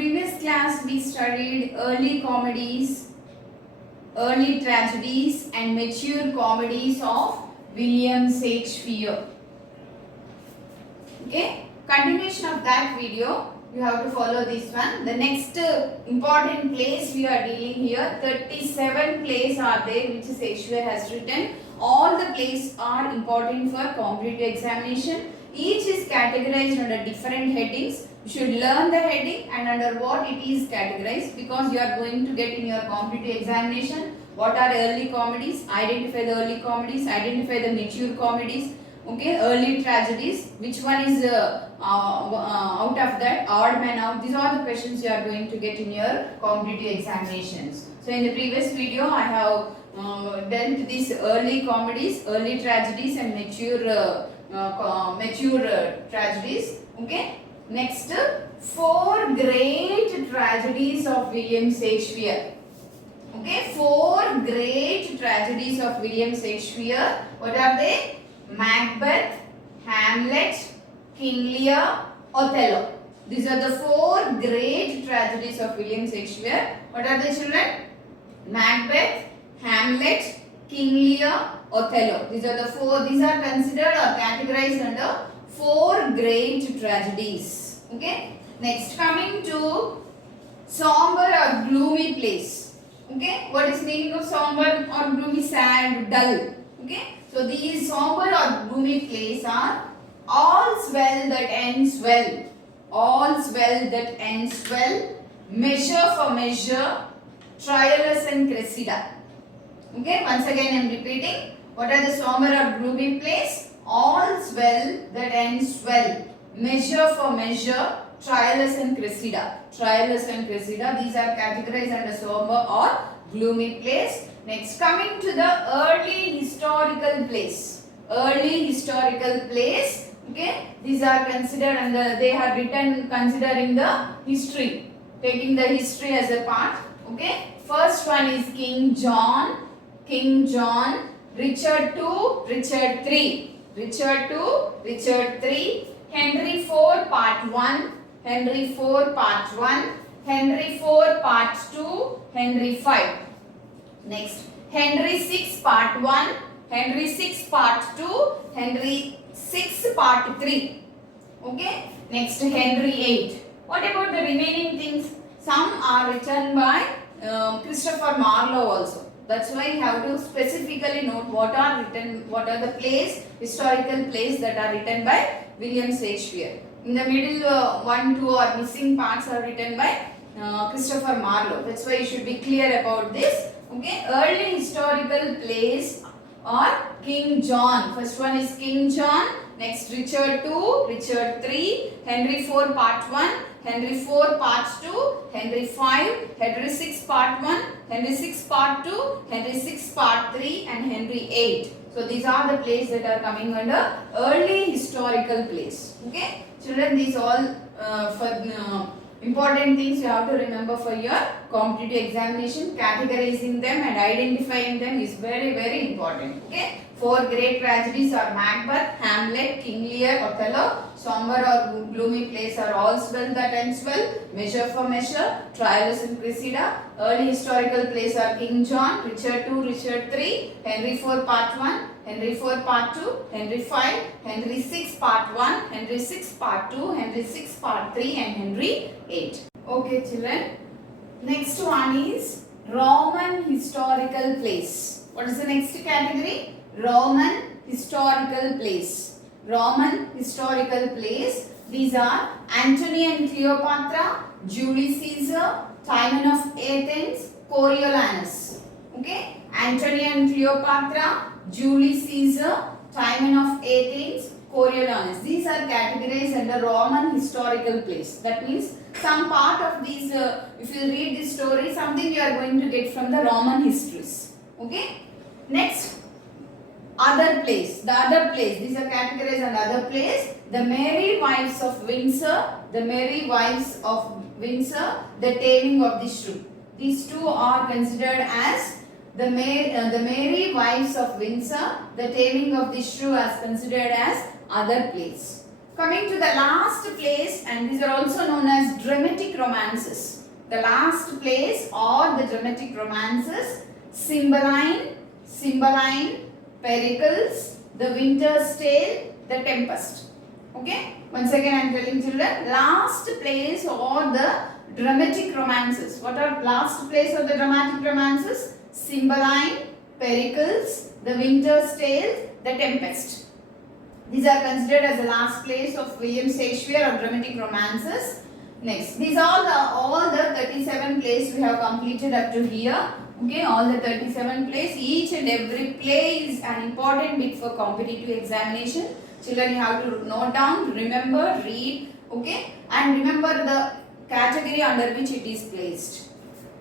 previous class we studied early comedies, early tragedies and mature comedies of William Shakespeare. Okay, continuation of that video, you have to follow this one. The next important plays we are dealing here, 37 plays are there which Shakespeare has written. All the plays are important for competitive examination. Each is categorized under different headings. You should learn the heading and under what it is categorized, because you are going to get in your competitive examination what are early comedies, identify the early comedies, identify the mature comedies, okay, early tragedies, which one is out of that, odd man out. These are the questions you are going to get in your competitive examinations. So in the previous video I have dealt these early comedies, early tragedies and mature tragedies. Okay. Next, 4 great tragedies of William Shakespeare. Okay, 4 great tragedies of William Shakespeare. What are they? Macbeth, Hamlet, King Lear, Othello. These are the 4 great tragedies of William Shakespeare. What are they, children? Macbeth, Hamlet, King Lear, Othello. These are the 4. These are considered or categorized under 4 great tragedies. Okay. Next, coming to somber or gloomy plays. Okay. What is the meaning of somber or gloomy? Sad, dull. Okay. So these somber or gloomy plays are All's Well That Ends Well, All's Well That Ends Well, Measure for Measure, Troilus and Cressida. Okay. Once again I am repeating. What are the somber or gloomy plays? All's Well That Ends Well, Measure for Measure, Troilus and Cressida. Troilus and Cressida, these are categorized under somber or gloomy plays. Next, coming to the early historical plays. Early historical plays, okay, these are considered under, they are written considering the history, taking the history as a part. Okay, first one is King John, Richard II, Richard III. Richard II, Richard III, Henry IV Part 1, Henry IV Part 1, Henry IV Part 2, Henry V. Next, Henry VI Part 1, Henry VI Part 2, Henry VI Part 3. Okay. Next, Henry VIII. What about the remaining things? Some are written by Christopher Marlowe also. That's why you have to specifically note what are the plays, historical plays that are written by William Shakespeare. In the middle, 1, 2 or missing parts are written by Christopher Marlowe. That's why you should be clear about this. Okay, early historical plays are King John. First one is King John. Next, Richard II, Richard III, Henry IV Part 1, Henry IV Part 2, Henry V, Henry VI Part 1, Henry VI Part 2, Henry VI Part 3 and Henry VIII. So these are the plays that are coming under early historical plays. Okay, children, these all for important things you have to remember for your competitive examination. Categorizing them and identifying them is very, very important. Okay, 4 great tragedies are Macbeth, Hamlet, King Lear, Othello. Somber or gloomy plays are All's Well That Ends Well, Measure for Measure, Troilus and Cressida. Early historical plays are King John, Richard II, Richard III, Henry IV Part 1, Henry IV Part 2, Henry V, Henry VI Part 1, Henry VI Part 2, Henry VI Part 3 and Henry VIII. Okay, children. Next one is Roman historical plays. What is the next category? Roman historical plays. Roman historical plays. These are Antony and Cleopatra, Julius Caesar, Timon of Athens, Coriolanus. Okay, Antony and Cleopatra, Julius Caesar, Timon of Athens, Coriolanus. These are categorized under Roman historical plays. That means some part of these, if you read this story, something you are going to get from the Roman histories. Okay. Next, other plays. The other plays. These are categorized under other plays. The Merry Wives of Windsor, The Merry Wives of Windsor, The Taming of the Shrew. These two are considered as the Merry Wives of Windsor, The Taming of the Shrew as considered as other plays. Coming to the last place, and these are also known as dramatic romances. The last place or the dramatic romances: Cymbeline, Pericles, The Winter's Tale, The Tempest. Okay? Once again I am telling children, last place or the dramatic romances. What are last place of the dramatic romances? Cymbeline, Pericles, The Winter's Tale, The Tempest. These are considered as the last place of William Shakespeare or dramatic romances. Next, these are all the 37 plays we have completed up to here. Okay, all the 37 plays. Each and every play is an important bit for competitive examination. Children, you have to note down, remember, read, okay, and remember the category under which it is placed.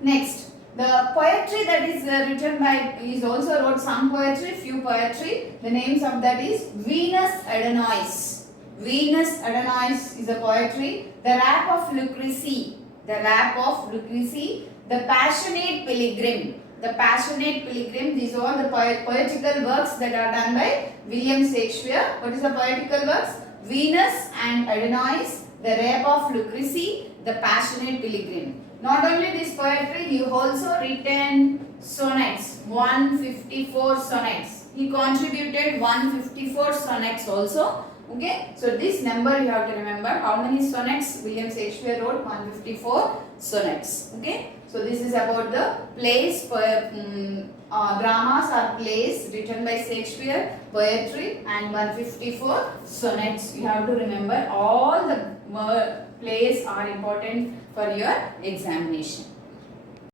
Next, the poetry that is written by, is also wrote some poetry, few poetry. The names of that is Venus Adonis. Venus Adonis is a poetry. The Rap of Lucrece. The Rap of Lucrece. The Passionate Pilgrim. The Passionate Pilgrim. These are all the poetical works that are done by William Shakespeare. What is the poetical works? Venus and Adonis. The Rape of Lucrece. The Passionate Pilgrim. Not only this poetry, he also written sonnets. 154 sonnets. He contributed 154 sonnets also. Okay, so this number you have to remember. How many sonnets William Shakespeare wrote? 154 sonnets. Okay, so this is about the plays, dramas or plays written by Shakespeare, poetry, and 154 sonnets. You have to remember all the plays are important for your examination.